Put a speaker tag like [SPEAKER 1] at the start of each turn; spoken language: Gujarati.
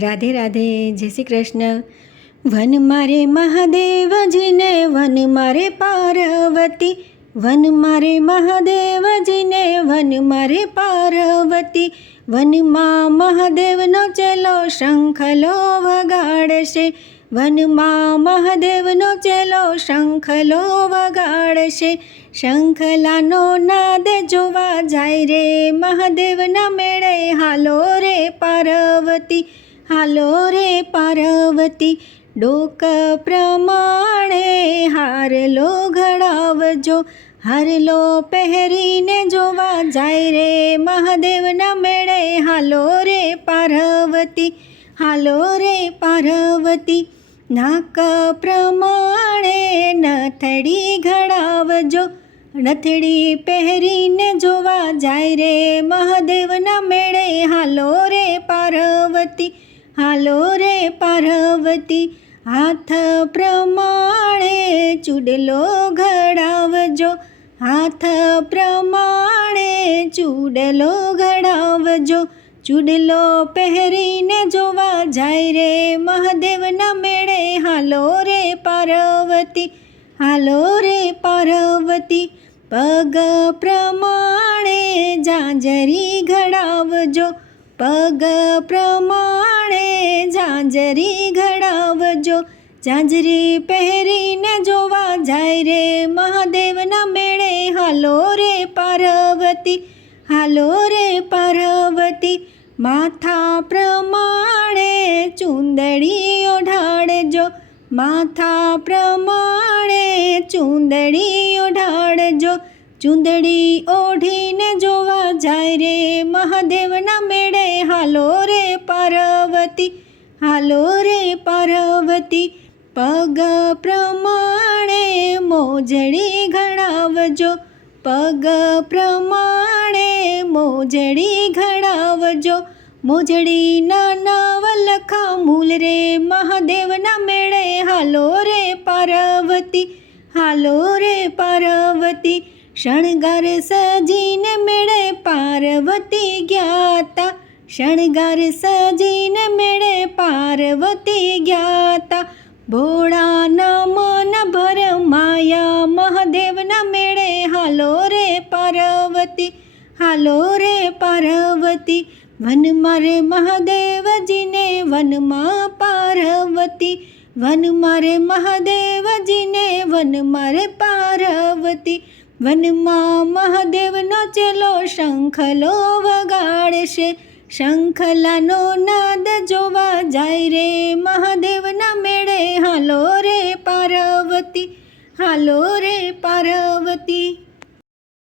[SPEAKER 1] રાધે રાધે, જય શ્રી કૃષ્ણ. વન મારે મહાદેવજીને, વન મારે પાર્વતી. વન મારે મહાદેવજીને, વન મારે પાર્વતી. વનમાં મહાદેવનો ચેલો શંખલો વગાડશે. વનમાં મહાદેવનો ચેલો શંખલો વગાડશે. શંખલાનો નાદ જોવા જાય રે, મહાદેવના મેળે હાલો રે પાર્વતી. હાલો રે પાર્વતી, ડોક પ્રમાણે હારલો ઘડાવજો, હારલો પહેરીને જોવા જાય રે મહાદેવના મેળે. હાલો રે પાર્વતી, હાલો રે પાર્વતી, નાક પ્રમાણે નથડી ઘડાવજો, નથડી પહેરીને જોવા જાય રે મહાદેવના મેળે. હાલો રે પાર્વતી હાલો રે પાર્વતી, હાથ પ્રમાણે ચૂડલો ઘડાવજો. હાથ પ્રમાણે ચૂડલો ઘડાવજો. ચૂડલો પહેરીને જોવા જાય રે મહાદેવના મેળે. હાલો રે પાર્વતી, હાલો રે પાર્વતી, પગ પ્રમાણે જાંજરી ઘડાવજો. પગ પ્રમાણે ઝાંઝરી ઘડાવજો. ઝાંઝરી પહેરીને જોવા જાય રે મહાદેવના મેળે. હાલો રે પાર્વતી, હાલો રે પાર્વતી. માથા પ્રમાણે ચુંદડી ઓઢાડજો. માથા પ્રમાણે ચુંદડી ઓઢાડજો ચૂંદડી ઓઢીને જોવા જાય રે, મહાદેવના મેળે. હાલો રે પાર્વતી, હાલો રે પાર્વતી, પગ પ્રમાણે મોજડી ઘડાવજો, પગ પ્રમાણે મોજડી ઘડાવજો. મોજડી નાના વલખા મૂલ રે, મહાદેવના મેળે. હાલો રે પાર્વતી, હાલો રે પાર્વતી શણગાર સજીને મેળે પાર્વતી જ્ઞાતા શણગાર સજીને મેળે પાર્વતી જ્ઞાતા ભોળાના મન ભર માયા મહાદેવના મેળે હાલો રે પાર્વતી, હાલો રે પાર્વતી. વનમાં રે મહાદેવજીને વનમાં પાર્વતી વન મારે મહાદેવજીને વન મારે પાર્વતી. વનમાં મહાદેવનો ચેલો શંખલો વગાડશે. શંખલાનો નાદ જોવા જાય રે, મહાદેવના મેળે હાલો રે પાર્વતી, હાલો રે પાર્વતી.